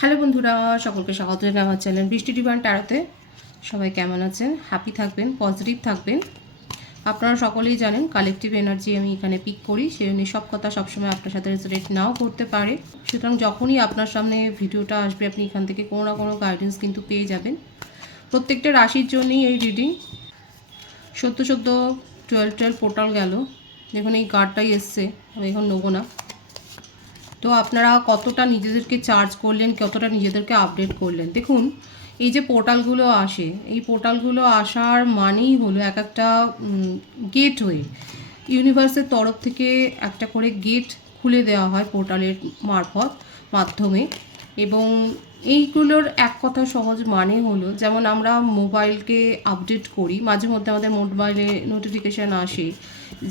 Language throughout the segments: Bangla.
হ্যালো বন্ধুরা, সকলকে স্বাগত জানাই আমার চ্যানেল বৃষ্টি ডিভাইন ট্যারোতে। সবাই কেমন আছেন? হ্যাপি থাকবেন, পজিটিভ থাকবেন। আপনারা সকলেই জানেন কালেকটিভ এনার্জি আমি এখানে পিক করি, সেই জন্য সব কথা সবসময় আপনার সাথে রেজোনেট নাও করতে পারে। সুতরাং যখনই আপনার সামনে ভিডিওটা আসবে আপনি এখান থেকে কোনো না কোনো গাইডেন্স কিন্তু পেয়ে যাবেন। প্রত্যেকটা রাশির জন্যই এই রিডিং। সদ্য 12 পোর্টাল গেল, দেখুন এই কার্ডটাই এসছে, আমি এখন নেবো না। তো আপনারা কতটা নিজেদেরকে চার্জ করলেন, কতটা নিজেদেরকে আপডেট করলেন। দেখুন এই যে পোর্টালগুলো আসে, এই পোর্টালগুলো আসার মানেই হলো এক একটা গেটওয়ে। ইউনিভার্সের তরফ থেকে একটা করে গেট খুলে দেওয়া হয় পোর্টালের মাধ্যমে। এবং এইগুলোর এক কথা সহজ মানে হলো, যেমন আমরা মোবাইলকে আপডেট করি, মাঝে মধ্যে আমাদের মোবাইলে নোটিফিকেশান আসে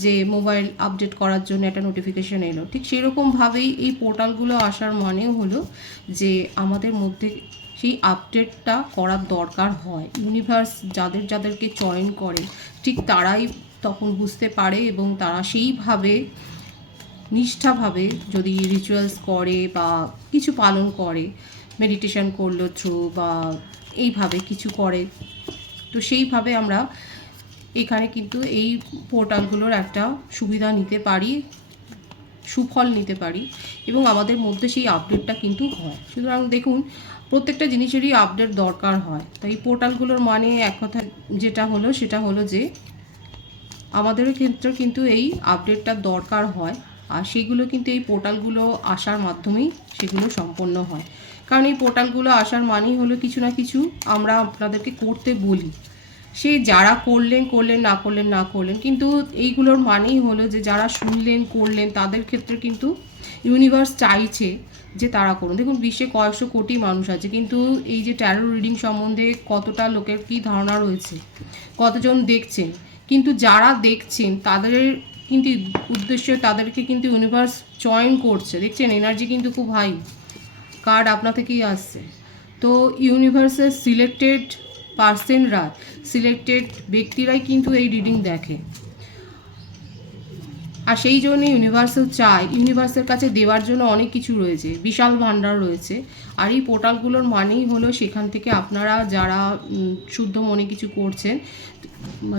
যে মোবাইল আপডেট করার জন্য একটা নোটিফিকেশান এলো, ঠিক সেরকমভাবেই এই পোর্টালগুলো আসার মানে হলো যে আমাদের মধ্যে সেই আপডেটটা করার দরকার হয়। ইউনিভার্স যাদেরকে চয়ন করে ঠিক তারাই তখন বুঝতে পারে এবং তারা সেইভাবে নিষ্ঠাভাবে যদি রিচুয়ালস করে বা কিছু পালন করে, মেডিটেশন করলো থ্রু বা এইভাবে কিছু করে, তো সেইভাবে আমরা এখানে কিন্তু এই পোর্টালগুলোর একটা সুবিধা নিতে পারি, সুফল নিতে পারি এবং আমাদের মধ্যে সেই আপডেটটা কিন্তু হয়। সুতরাং দেখুন প্রত্যেকটা জিনিসেরই আপডেট দরকার হয়। তাই এই পোর্টালগুলোর মানে এক কথা যেটা হলো সেটা হলো যে আমাদের ক্ষেত্রে কিন্তু এই আপডেটটা দরকার হয়, আর সেগুলো কিন্তু এই পোর্টালগুলো আসার মাধ্যমেই সেগুলো সম্পন্ন হয়। কারণ এই পোর্টালগুলো আসার মানেই হলো কিছু না কিছু আমরা আপনাদেরকে করতে বলি, সে যারা করলেন না করলেন, কিন্তু এইগুলোর মানেই হলো যে যারা শুনলেন করলেন তাদের ক্ষেত্রে কিন্তু ইউনিভার্স চাইছে যে তারা করুন। দেখুন বিশ্বে কয়েকশো কোটি মানুষ আছে, কিন্তু এই যে ট্যারো রিডিং সম্বন্ধে কতটা লোকের কী ধারণা রয়েছে, কতজন দেখছেন, কিন্তু যারা দেখছেন তাদের কিন্তু উদ্দেশ্যে তাদেরকে কিন্তু ইউনিভার্স চয়ন করছে। দেখছেন এনার্জি কিন্তু খুব হাই, কার্ড আপনা থেকেই আসছে। তো ইউনিভার্সের সিলেক্টেড পার্সনরা, সিলেক্টেড ব্যক্তিরাই কিন্তু এই রিডিং দেখে, আর সেই জন্য ইউনিভার্সও চায়, ইউনিভার্সের কাছে দেওয়ার জন্য অনেক কিছু রয়েছে, বিশাল ভাণ্ডার রয়েছে। আর এই পোর্টালগুলোর মানেই হলো সেখান থেকে আপনারা যারা শুদ্ধ মনে কিছু করছেন,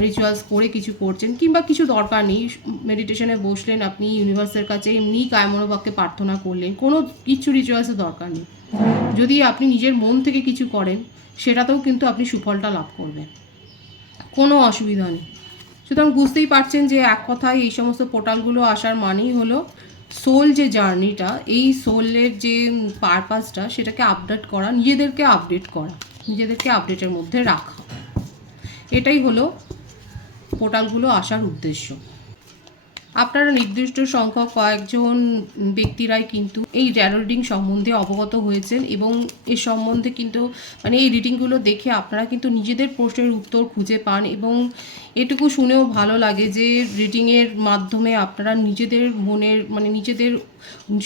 রিচুয়ালস করে কিছু করছেন, কিংবা কিছু দরকার নেই, মেডিটেশনে বসলেন আপনি ইউনিভার্সের কাছে এমনি কায়মনোবাক্যে প্রার্থনা করলেন, কোনো কিছু রিচুয়ালসের দরকার নেই, যদি আপনি নিজের মন থেকে কিছু করেন সেটাতেও কিন্তু আপনি সুফলটা লাভ করবেন, কোনো অসুবিধা নেই। সুতরাং বুঝতেই পারছেন যে এক কথায় এই সমস্ত পোর্টালগুলো আসার মানেই হলো সোল যে জার্নিটা, এই সোলের যে পারপাসটা সেটাকে আপডেট করা, নিজেদেরকে আপডেটের মধ্যে রাখা, এটাই হলো পোর্টালগুলো আসার উদ্দেশ্য। আপনারা নির্দিষ্ট সংখ্যক কয়েকজন ব্যক্তিরাই কিন্তু এই ট্যারো রিডিং সম্বন্ধে অবগত হয়েছেন এবং এর সম্বন্ধে কিন্তু মানে এই রিডিংগুলো দেখে আপনারা কিন্তু নিজেদের প্রশ্নের উত্তর খুঁজে পান এবং এটুকু শুনেও ভালো লাগে যে রিডিংয়ের মাধ্যমে আপনারা নিজেদের মনের মানে নিজেদের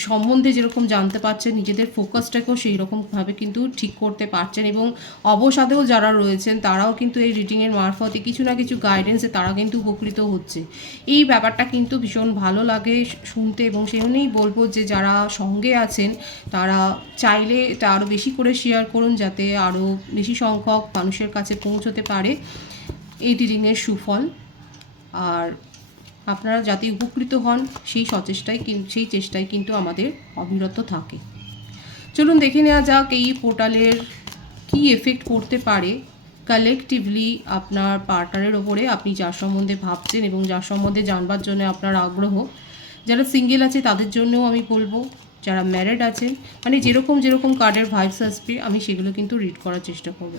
সম্বন্ধে যেরকম জানতে পারছেন, নিজেদের ফোকাসটাকেও সেই রকমভাবে কিন্তু ঠিক করতে পারছেন এবং অবসাদেও যারা রয়েছেন তারাও কিন্তু এই রিডিংয়ের মারফতে কিছু না কিছু গাইডেন্সে তারা কিন্তু উপকৃত হচ্ছে। এই ব্যাপারটা কিন্তু ভীষণ ভালো লাগে শুনতে এবং সেই জন্যই বলবো যে যারা সঙ্গে আছেন তারা চাইলে এটা আরও বেশি করে শেয়ার করুন, যাতে আরও বেশি সংখ্যক মানুষের কাছে পৌঁছতে পারে এই রিডিংয়ের সুফল, আর আপনারা যাতে উপকৃত হন সেই চেষ্টাই কিন্তু আমাদের অবিরত থাকে। চলুন দেখে নেওয়া যাক এই পোর্টালের কী এফেক্ট করতে পারে কালেকটিভলি আপনার পার্টনারের ওপরে, আপনি যার সম্বন্ধে ভাবছেন এবং যার সম্বন্ধে জানবার জন্য আপনার আগ্রহ। যারা সিঙ্গেল আছে তাদের জন্যও আমি বলবো, যারা ম্যারিড আছেন মানে যেরকম কার্ডের ভাইবস আসবে আমি সেগুলো কিন্তু রিড করার চেষ্টা করব।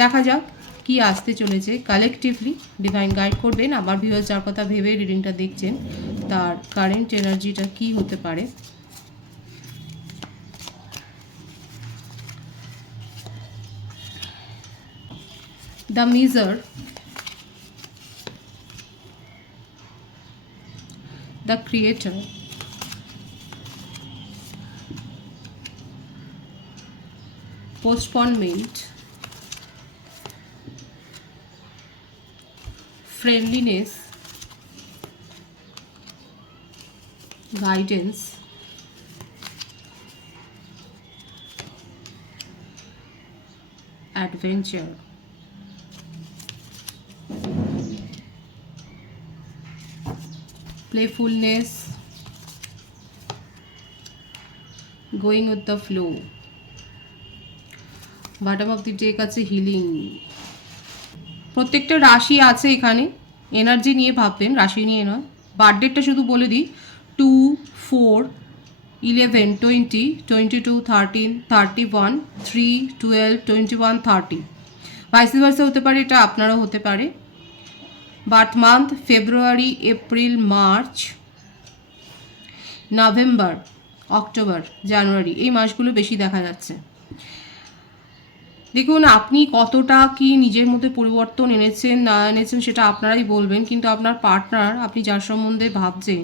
দেখা যাক কি আসতে চলেছে কালেকটিভলি। ডিভাইন গাইড করবেন আমার ভিউয়ার্স যার কথা ভেবে রিডিংটা দেখছেন তার কারেন্ট এনার্জিটা কি হতে পারে। The Miser, the Creator, Postponement, Friendliness, Guidance, adventure, playfulness, going with the flow, bottom of the day আছে হিলিং। প্রত্যেকটা রাশি আছে এখানে, এনার্জি নিয়ে ভাববেন, রাশি নিয়ে নয়। বার্থডেটটা শুধু বলে দিই, 2, 4, 11, 20, 22, 13, 31, 3, 12, 21, 30। ভাইস ভার্সা হতে পারে, এটা আপনারও হতে পারে। বার্থ মান্থ ফেব্রুয়ারি, এপ্রিল, মার্চ, নভেম্বর, অক্টোবর, জানুয়ারি, এই মাসগুলো বেশি দেখা যাচ্ছে। দেখুন আপনি কতটা কি নিজের মধ্যে পরিবর্তন এনেছেন না এনেছেন সেটা আপনারাই বলবেন, কিন্তু আপনার পার্টনার, আপনি যার সম্বন্ধে ভাবছেন,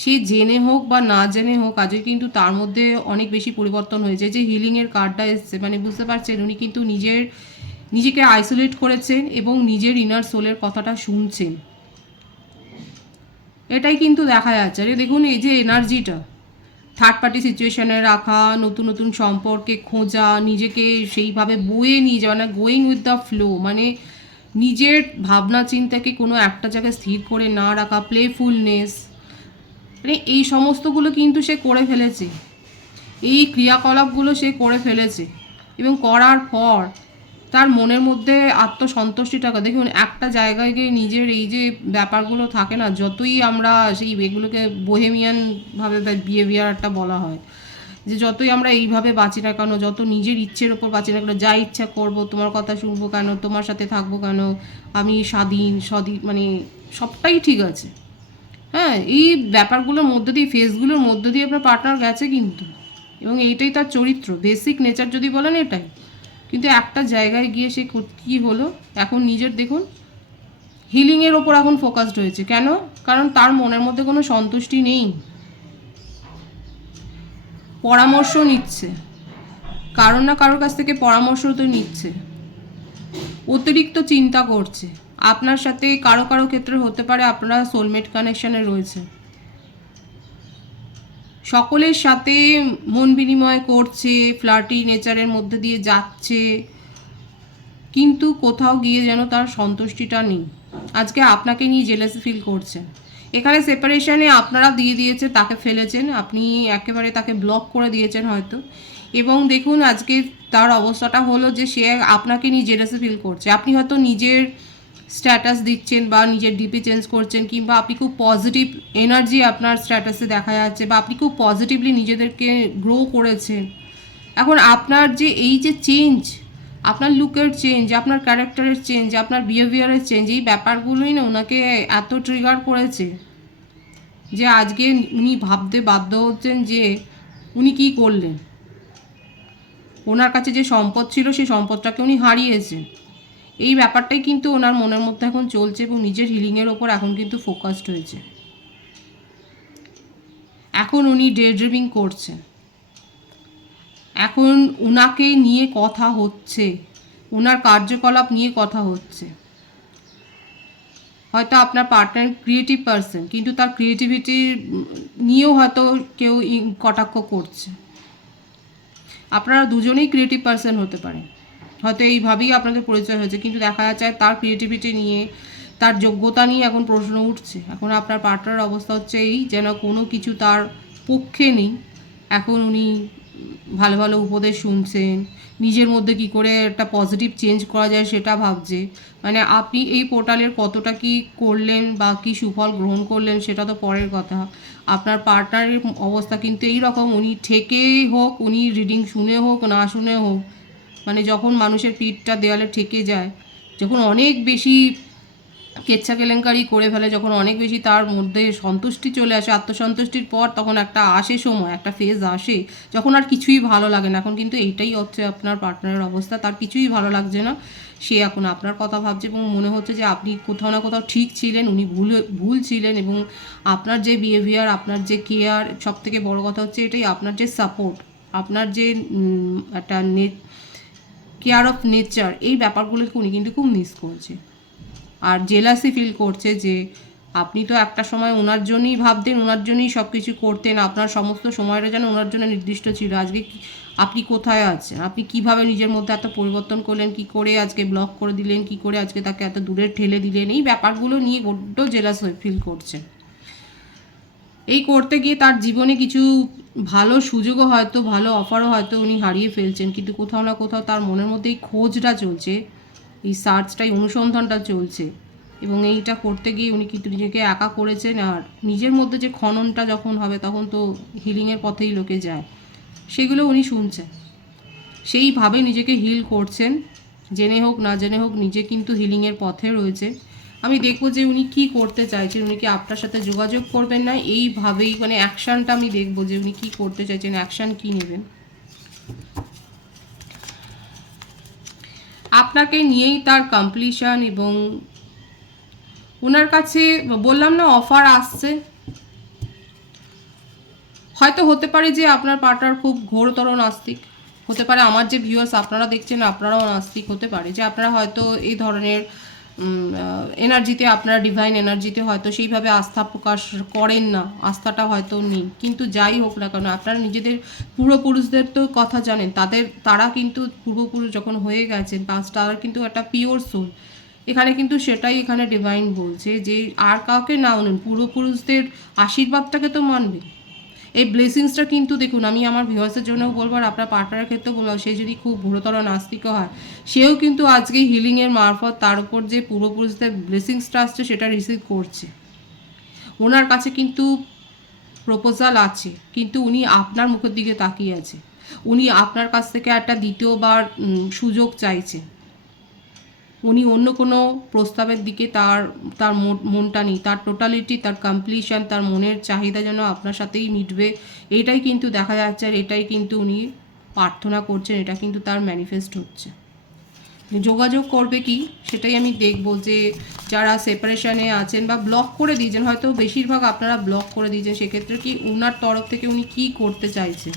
সে জেনে হোক বা না জেনে হোক, আজকে কিন্তু তার মধ্যে অনেক বেশি পরিবর্তন হয়েছে। যে হিলিংয়ের কার্ডটা এসছে, মানে বুঝতে পারছেন উনি কিন্তু নিজেকে আইসোলেট করেছেন এবং নিজের ইনার সোলের কথাটা শুনছেন, এটাই কিন্তু দেখা যাচ্ছে। আরে দেখুন এই যে এনার্জিটা, থার্ড পার্টি সিচুয়েশানে রাখা, নতুন নতুন সম্পর্কে খোঁজা, নিজেকে সেইভাবে বয়ে নিয়ে যাওয়া, মানে গোয়িং উইথ দ্য ফ্লো, মানে নিজের ভাবনা চিন্তাকে কোনো একটা জায়গায় স্থির করে না রাখা, প্লেফুলনেস, মানে এই সমস্তগুলো কিন্তু সে করে ফেলেছে, এই ক্রিয়াকলাপগুলো সে করে ফেলেছে। এবং করার পর তার মনের মধ্যে আত্মসন্তুষ্টিটাকে দেখুন, একটা জায়গায় গিয়ে নিজের এই যে ব্যাপারগুলো থাকে না, যতই আমরা সেই এগুলোকে বোহেমিয়ানভাবে বিহেভিয়ারটা বলা হয়, যে যতই আমরা এইভাবে বাঁচি না কেন, যত নিজের ইচ্ছের ওপর বাঁচি না কেন, যা ইচ্ছা করব, তোমার কথা শুনবো কেন, তোমার সাথে থাকবো কেন, আমি স্বাধীন, মানে সবটাই ঠিক আছে। হ্যাঁ, এই ব্যাপারগুলোর মধ্যে দিয়ে, ফেসগুলোর মধ্যে দিয়ে আপনার পার্টনার গেছে কিন্তু, এবং এইটাই তার চরিত্র, বেসিক নেচার যদি বলেন এটাই। কিন্তু একটা জায়গায় গিয়ে সে কী হলো, এখন নিজের দেখুন হিলিংয়ের ওপর এখন ফোকাসড হয়েছে। কেন? কারণ তার মনের মধ্যে কোনো সন্তুষ্টি নেই, পরামর্শ নিচ্ছে, কারোর না কারোর কাছ থেকে পরামর্শ তো নিচ্ছে, অতিরিক্ত চিন্তা করছে। আপনার সাথে কারো কারো ক্ষেত্রে হতে পারে আপনারা সোলমেট কানেকশানে রয়েছে, সকলের সাথে মন বিনিময় করছে, ফ্লার্টি নেচারের মধ্যে দিয়ে যাচ্ছে, কিন্তু কোথাও গিয়ে যেন তার সন্তুষ্টিটা নেই। আজকে আপনাকে নিয়ে জেলাসি ফিল করছেন। এখানে সেপারেশনে আপনারা দিয়ে দিয়েছে, তাকে ফেলেছেন, আপনি একেবারে তাকে ব্লক করে দিয়েছেন হয়তো। এবং দেখুন আজকে তার অবস্থাটা হলো যে সে আপনাকে নিয়ে জেলাসি ফিল করছে। আপনি হয়তো নিজের স্ট্যাটাস দিচ্ছেন বা নিজের ডিপি চেঞ্জ করছেন, কিংবা আপনি খুব পজিটিভ এনার্জি আপনার স্ট্যাটাসে দেখা যাচ্ছে, বা আপনি খুব পজিটিভলি নিজেদেরকে গ্রো করেছেন। এখন আপনার যে এই যে চেঞ্জ, আপনার লুকের চেঞ্জ, আপনার ক্যারেক্টারের চেঞ্জ, আপনার বিহেভিয়ারের চেঞ্জ, এই ব্যাপারগুলোই না ওনাকে এত ট্রিগার করেছে যে আজকে উনি ভাবতে বাধ্য হচ্ছেন যে উনি কী করলেন। ওনার কাছে যে সম্পদ ছিল সেই সম্পদটাকে উনি হারিয়েছেন। এই ব্যাপারটাই কিন্তু ওনার মনের মধ্যে এখন চলছে, এবং নিজের হিলিংয়ের ওপর এখন কিন্তু ফোকাসড হয়েছে। এখন উনি ডে ড্রিমিং করছেন, এখন ওনাকে নিয়ে কথা হচ্ছে, ওনার কার্যকলাপ নিয়ে কথা হচ্ছে। হয়তো আপনার পার্টনার ক্রিয়েটিভ পারসন, কিন্তু তার ক্রিয়েটিভিটি নিয়েও হয়তো কেউ কটাক্ষ করছে। আপনারা দুজনেই ক্রিয়েটিভ পারসন হতে পারেন, হয়তো এইভাবেই আপনাদের পরিচয় হয়েছে, কিন্তু দেখা যাচ্ছে তার ক্রিয়েটিভিটি নিয়ে, তার যোগ্যতা নিয়ে এখন প্রশ্ন উঠছে। এখন আপনার পার্টনারের অবস্থা হচ্ছে এই, যেন কোনো কিছু তার পক্ষে নেই। এখন উনি ভালো ভালো উপদেশ শুনছেন, নিজের মধ্যে কি করে একটা পজিটিভ চেঞ্জ করা যায় সেটা ভাবছে। মানে আপনি এই পোর্টালের কতটা কি করলেন বা কি সুফল গ্রহণ করলেন সেটা তো পরের কথা। আপনার পার্টনারের অবস্থা কিন্তু এই রকম, উনি ঠেকেই হোক, উনি রিডিং শুনে হোক না শুনে হোক, মানে যখন মানুষের পিঠটা দেওয়ালে ঠেকে যায়, যখন অনেক বেশি কেচ্ছা কেলেঙ্কারি করে ফেলে, যখন অনেক বেশি তার মধ্যে সন্তুষ্টি চলে আসে, আত্মসন্তুষ্টির পর তখন একটা আসে সময়, একটা ফেজ আসে যখন আর কিছুই ভালো লাগে না। এখন কিন্তু এইটাই হচ্ছে আপনার পার্টনারের অবস্থা, তার কিছুই ভালো লাগছে না, সে এখন আপনার কথা ভাবছে, এবং মনে হচ্ছে যে আপনি কোথাও না কোথাও ঠিক ছিলেন, উনি ভুল ছিলেন। এবং আপনার যে বিহেভিয়ার, আপনার যে কেয়ার, সব থেকে বড়ো কথা হচ্ছে এটাই, আপনার যে সাপোর্ট, আপনার যে একটা কেয়ার অফ নেচার, এই ব্যাপারগুলোকে উনি কিন্তু খুব মিস করছে। আর জেলাসি ফিল করছে যে আপনি তো একটা সময় ওনার জন্যই ভাবতেন, ওনার জন্যই সব কিছু করতেন, আপনার সমস্ত সময়টা যেন ওনার জন্য নির্দিষ্ট ছিল। আপনি কোথায় আছেন, আপনি কিভাবে নিজের মধ্যে এত পরিবর্তন করলেন, কি করে আজকে ব্লক করে দিলেন, কি করে আজকে তাকে এত দূরে ঠেলে দিলেন, এই ব্যাপারগুলো নিয়ে বড্ড জেলাস হয়ে ফিল করছেন। এই করতে গিয়ে তার জীবনে কিছু ভালো সুযোগও হয়তো, ভালো অফারও হয়তো উনি হারিয়ে ফেলছেন, কিন্তু কোথাও না কোথাও তার মনের মধ্যে এই খোঁজটা চলছে, এই সার্চটাই, অনুসন্ধানটা চলছে। এবং এইটা করতে গিয়ে উনি কিন্তু নিজেকে একা করেছেন। আর নিজের মধ্যে যে খননটা যখন হবে তখন তো হিলিংয়ের পথেই লোকে যায়, সেগুলো উনি শুনছেন, সেইভাবে নিজেকে হিল করছেন। জেনে হোক না জেনে হোক নিজে কিন্তু হিলিংয়ের পথে রয়েছে। আমি দেখবো যে উনি কি করতে চাইছেন, উনি কি আপনার সাথে যোগাযোগ করবেন না, এইভাবেই মানে অ্যাকশানটা আমি দেখবো যে উনি কি করতে চাইছেন, অ্যাকশান কি নেবেন। আপনাকে নিয়েই তার কমপ্লিশন, এবং ওনার কাছে বললাম না অফার আসছে। হয়তো হতে পারে যে আপনার পার্টনার খুব ঘোরতর নাস্তিক হতে পারে, আমার যে ভিউয়ার্স আপনারা দেখছেন আপনারাও নাস্তিক হতে পারে, যে আপনারা হয়তো এই ধরনের এনার্জিতে, আপনারা ডিভাইন এনার্জিতে হয়তো সেইভাবে আস্থা প্রকাশ করেন না, আস্থাটা হয়তো নেই। কিন্তু যাই হোক না কেন, আপনারা নিজেদের পূর্বপুরুষদের তো কথা জানেন, তারা কিন্তু পূর্বপুরুষ যখন হয়ে গেছেন তারা কিন্তু একটা পিওর সোল। এখানে কিন্তু সেটাই এখানে ডিভাইন বলছে যে আর কাউকে না মানুন, পূর্বপুরুষদের আশীর্বাদটাকে তো মানবে। এই ব্লেসিংসটা কিন্তু দেখুন, আমি আমার ভিউয়ার্সের জন্যও বলবো আর আপনার পার্টনারের ক্ষেত্রেও বলবো, সে যদি খুব ঘোরতর নাস্তিকও হয়, সেও কিন্তু আজকে হিলিংয়ের মারফত তার উপর যে পূর্বপুরুষদের ব্লেসিংসটা আসছে সেটা রিসিভ করছে। ওনার কাছে কিন্তু প্রপোজাল আছে, কিন্তু উনি আপনার মুখের দিকে তাকিয়ে আছে, উনি আপনার কাছ থেকে একটা দ্বিতীয়বার সুযোগ চাইছে। উনি অন্য কোনো প্রস্তাবের দিকে তার তার মনটা নেই, তার টোটালিটি, তার কমপ্লিশন, তার মনের চাহিদা যেন আপনার সাথেই মিটবে, এটাই কিন্তু দেখা যাচ্ছে। আর এটাই কিন্তু উনি প্রার্থনা করছেন, এটা কিন্তু তার ম্যানিফেস্ট হচ্ছে। যোগাযোগ করবে কি সেটাই আমি দেখব, যে যারা সেপারেশনে আছেন বা ব্লক করে দিয়েছেন, হয়তো বেশিরভাগ আপনারা ব্লক করে দিয়েছেন, সেক্ষেত্রে কি ওনার তরফ থেকে উনি কি করতে চাইছেন।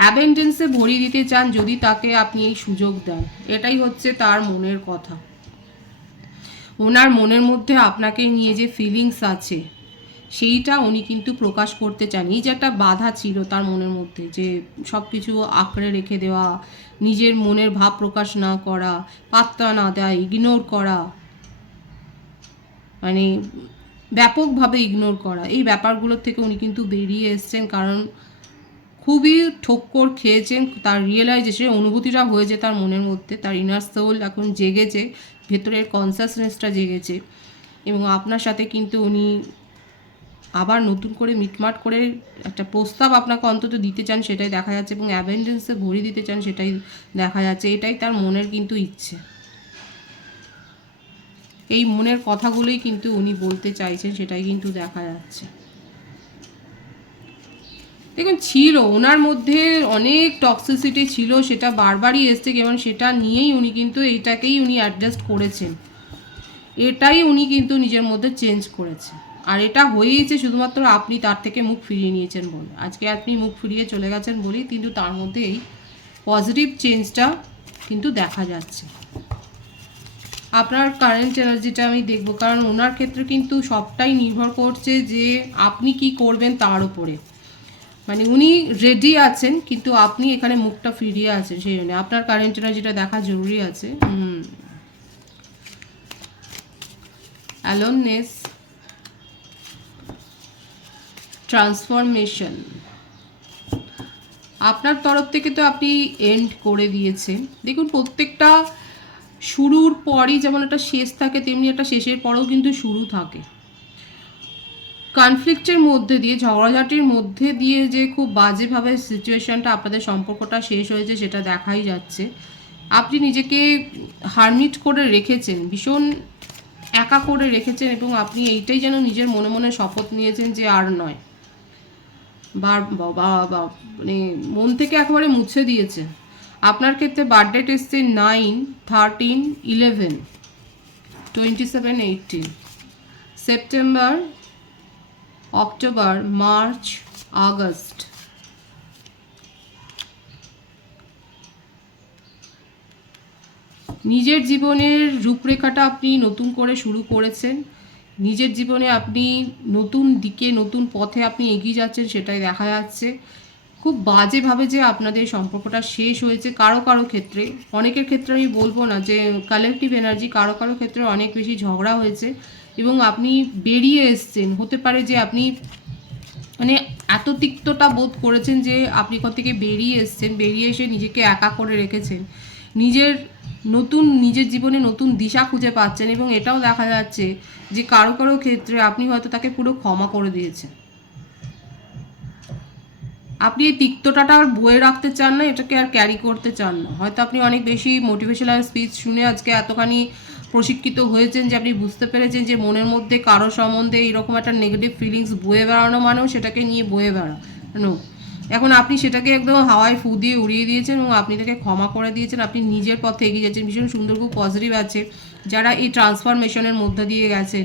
অ্যাবেন্ডেন্সে ভরিয়ে দিতে চান যদি তাকে আপনি এই সুযোগ দেন, এটাই হচ্ছে তার মনের কথা। ওনার মনের মধ্যে আপনাকে নিয়ে যে ফিলিংস আছে সেইটা উনি কিন্তু প্রকাশ করতে চান। এই যে একটা বাধা ছিল তার মনের মধ্যে, যে সব কিছু আঁকড়ে রেখে দেওয়া, নিজের মনের ভাব প্রকাশ না করা, পাত্তা না দেওয়া, ইগনোর করা, মানে ব্যাপকভাবে ইগনোর করা, এই ব্যাপারগুলোর থেকে উনি কিন্তু বেরিয়ে এসছেন। কারণ খুবই ঠক্কর খেয়েছেন, তার রিয়েলাইজেশন অনুভূতিটা হয়েছে তার মনের মধ্যে, তার ইনার সোল এখন জেগেছে, ভেতরের কনসাসনেসটা জেগেছে। এবং আপনার সাথে কিন্তু উনি আবার নতুন করে মিটমাট করে একটা প্রস্তাব আপনাকে অন্তত দিতে চান, সেটাই দেখা যাচ্ছে। এবং অ্যাবেন্ডেন্সে ভরিয়ে দিতে চান, সেটাই দেখা যাচ্ছে। এটাই তার মনের কিন্তু ইচ্ছে, এই মনের কথাগুলোই কিন্তু উনি বলতে চাইছেন, সেটাই কিন্তু দেখা যাচ্ছে। দেখুন, ছিল ওনার মধ্যে অনেক টক্সিসিটি ছিল, সেটা বারবারই এসছে, এবং সেটা নিয়েই উনি কিন্তু এইটাকেই উনি অ্যাডজাস্ট করেছেন, এটাই উনি কিন্তু নিজের মধ্যে চেঞ্জ করেছে। আর এটা হয়েইছে শুধুমাত্র আপনি তার থেকে মুখ ফিরিয়ে নিয়েছেন বলে, আজকে আপনি মুখ ফিরিয়ে চলে গেছেন বলেই কিন্তু তার মধ্যে এই পজিটিভ চেঞ্জটা কিন্তু দেখা যাচ্ছে। আপনার কারেন্ট এনার্জিটা আমি দেখব, কারণ ওনার ক্ষেত্রে কিন্তু সবটাই নির্ভর করছে যে আপনি কি করবেন তার উপরে। মানে উনি রেডি আছেন, কিন্তু আপনি এখানে মুখটা ফিরিয়ে আছেন, সেই জন্য আপনার কারেন্ট এনার্জিটা দেখা জরুরি আছে। অ্যালোননেস, ট্রান্সফরমেশন, আপনার তরফ থেকে তো আপনি এন্ড করে দিয়েছেন। দেখুন, প্রত্যেকটা শুরুর পরই যেমন একটা শেষ থাকে, তেমনি একটা শেষের পরেও কিন্তু শুরু থাকে। কনফ্লিক্টের মধ্যে দিয়ে, ঝগড়াঝাটির মধ্যে দিয়ে যে খুব বাজেভাবে সিচুয়েশনটা, আপনাদের সম্পর্কটা শেষ হয়েছে, সেটা দেখাই যাচ্ছে। আপনি নিজেকে হারমিট করে রেখেছেন, ভীষণ একা করে রেখেছেন, এবং আপনি এইটাই যেন নিজের মনে মনে শপথ নিয়েছেন যে আর নয়, মানে মন থেকে একেবারে মুছে দিয়েছে। আপনার ক্ষেত্রে বার্থডেট এসছে 9, 13, 11, 27, 18, সেপ্টেম্বর, অক্টোবর, মার্চ, আগস্ট। নিজের জীবনের রূপরেখাটা আপনি নতুন করে শুরু করেছেন, নিজের জীবনে আপনি নতুন দিকে নতুন পথে আপনি এগিয়ে যাচ্ছেন, সেটাই দেখা যাচ্ছে। খুব বাজেভাবে যে আপনাদের সম্পর্কটা শেষ হয়েছে কারো কারো ক্ষেত্রে, অনেকের ক্ষেত্রে আমি বলবো না, যে কালেকটিভ এনার্জি কারো কারো ক্ষেত্রে অনেক বেশি ঝগড়া হয়েছে এবং আপনি বেরিয়ে এসছেন। হতে পারে যে আপনি মানে এত তিক্ততা বোধ করেছেন যে আপনি কোথা থেকে বেরিয়ে এসছেন, বেরিয়ে এসে নিজেকে একা করে রেখেছেন, নিজের জীবনে নতুন দিশা খুঁজে পাচ্ছেন। এবং এটাও দেখা যাচ্ছে যে কারো কারো ক্ষেত্রে আপনি হয়তো তাকে পুরো ক্ষমা করে দিয়েছেন। আপনি এই তিক্ততাটা আর বয়ে রাখতে চান না, এটাকে আর ক্যারি করতে চান না। হয়তো আপনি অনেক বেশি মোটিভেশনাল স্পিচ শুনে আজকে এতখানি প্রশিক্ষিত হয়েছেন যে আপনি বুঝতে পেরেছেন যে মনের মধ্যে কারো সম্বন্ধে এরকম একটা নেগেটিভ ফিলিংস বয়ে বেড়ানো মানেও সেটাকে নিয়ে বয়ে বেড়ানো। এখন আপনি সেটাকে একদম হাওয়ায় ফু দিয়ে উড়িয়ে দিয়েছেন এবং আপনি তাকে ক্ষমা করে দিয়েছেন। আপনি নিজের পথে এগিয়ে যাচ্ছেন, ভীষণ সুন্দর, খুব পজিটিভ আছে। যারা এই ট্রান্সফরমেশনের মধ্যে দিয়ে গেছেন,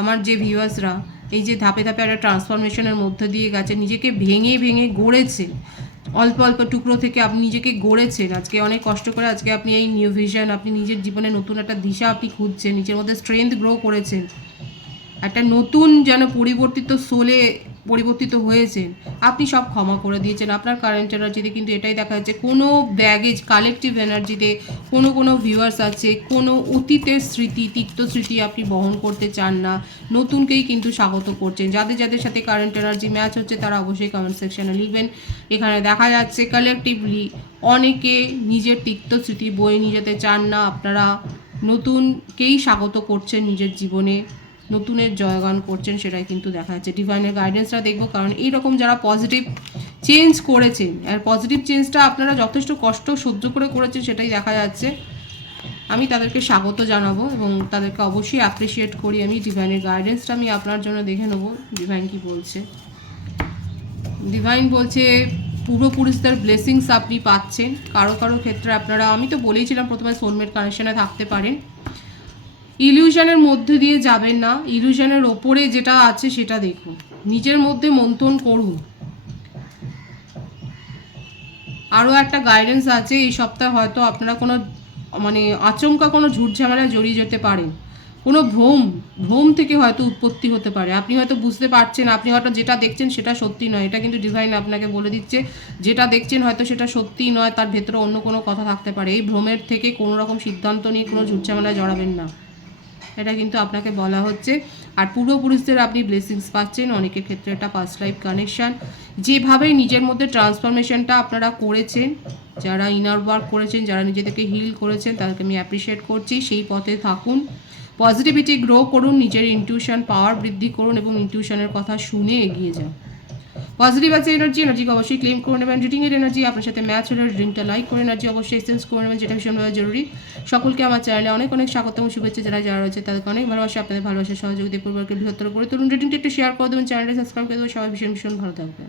আমার যে ভিউয়ার্সরা এই যে ধাপে ধাপে একটা ট্রান্সফরমেশনের মধ্যে দিয়ে গেছে, নিজেকে ভেঙে ভেঙে গড়েছেন, অল্প অল্প টুকরো থেকে আপনি নিজেকে গড়েছেন আজকে অনেক কষ্ট করে। আজকে আপনি এই নিউ ভিশন, আপনি নিজের জীবনে নতুন একটা দিশা আপনি খুঁজছেন, নিজের মধ্যে স্ট্রেংথ গ্রো করেছেন, একটা নতুন যেন পরিবর্তিত সোলে পরিবর্তিত হয়েছেন। আপনি সব ক্ষমা করে দিয়েছেন। আপনার কারেন্ট এনার্জিতে কিন্তু এটাই দেখা যাচ্ছে, কোনো ব্যাগেজ কালেকটিভ এনার্জিতে কোনো ভিউয়ার্স আছে, কোনো অতীতের স্মৃতি, তিক্ত স্মৃতি আপনি বহন করতে চান না, নতুনকেই কিন্তু স্বাগত করছেন। যাদের যাদের সাথে কারেন্ট এনার্জি ম্যাচ হচ্ছে তারা অবশ্যই কমেন্ট সেকশনে লিখবেন। এখানে দেখা যাচ্ছে কালেকটিভলি অনেকে নিজের তিক্ত স্মৃতি বয়ে নিয়ে যেতে চান না, আপনারা নতুনকেই স্বাগত করছেন নিজের জীবনে, নতুনের জয়গান করছেন, সেটাই কিন্তু দেখা যাচ্ছে। ডিভাইনের গাইডেন্সটা দেখবো, কারণ এইরকম যারা পজিটিভ চেঞ্জ করেছেন, আর পজিটিভ চেঞ্জটা আপনারা যথেষ্ট কষ্ট সহ্য করে করেছেন, সেটাই দেখা যাচ্ছে। আমি তাদেরকে স্বাগত জানাবো এবং তাদেরকে অবশ্যই অ্যাপ্রিসিয়েট করি। আমি ডিভাইনের গাইডেন্সটা আমি আপনার জন্য দেখে নেবো ডিভাইন কি বলছে। ডিভাইন বলছে পূর্বপুরুষদের ব্লেসিংস আপনি পাচ্ছেন। কারো কারো ক্ষেত্রে আপনারা, আমি তো বলেইছিলাম প্রথমে সোলমেট কানেকশনে থাকতে পারেন। ইলিউশনের মধ্যে দিয়ে যাবেন না, ইলিউশনের ওপরে যেটা আছে সেটা দেখুন, নিজের মধ্যে মন্থন করুন। আরও একটা গাইডেন্স আছে, এই সপ্তাহে হয়তো আপনারা কোনো আচমকা কোনো ঝুট ঝামেলায় জড়িয়ে যেতে পারেন, কোনো ভ্রম থেকে হয়তো উৎপত্তি হতে পারে। আপনি হয়তো বুঝতে পারছেন, আপনি হয়তো যেটা দেখছেন সেটা সত্যি নয়, এটা কিন্তু ডিভাইন আপনাকে বলে দিচ্ছে। যেটা দেখছেন হয়তো সেটা সত্যি নয়, তার ভেতরে অন্য কোনো কথা থাকতে পারে। এই ভ্রমের থেকে কোনো রকম সিদ্ধান্ত নিয়ে কোনো ঝুট ঝামেলায় জড়াবেন না, এটা কিন্তু আপনাকে বলা হচ্ছে। আর পূর্বপুরুষদের আপনি ব্লেসিংস পাচ্ছেন, অনেকের ক্ষেত্রে এটা পাস্ট লাইফ কানেকশান। যেভাবে নিজের মধ্যে ট্রান্সফরমেশনটা আপনারা করেছেন, যারা ইনার ওয়ার্ক করেছেন, যারা নিজেদেরকে হিল করেছেন, তাদেরকে আমি অ্যাপ্রিসিয়েট করছি। সেই পথে থাকুন, পজিটিভিটি গ্রো করুন, নিজের ইনটিউশন পাওয়ার বৃদ্ধি করুন এবং ইনটিউশনের কথা শুনে এগিয়ে যান। পজিটিভ আছে এনার্জিকে অবশ্যই ক্লেম করে নেবেন। রিডিংয়ের এনার্জি আপনার সাথে ম্যাচ হলে রিডিংটা লাইক করে এনার্জি অবশ্যই এক্সচেঞ্জ করে নেবেন, যেটা ভীষণভাবে জরুরি। সকলকে আমার চ্যানেলে অনেক অনেক স্বাগত এবং শুভেচ্ছা। যারা রয়েছে তাদেরকে অনেক ভালোবাসা, আপনাদের ভালোবাসার সহযোগিতা পরিবারকে বৃহত্তর করে তুলুন। রিডিংটা একটু শেয়ার করে দেবেন, চ্যানেলটা সাবস্ক্রাইব করে দেবেন। সবাই ভীষণ ভালো থাকবেন।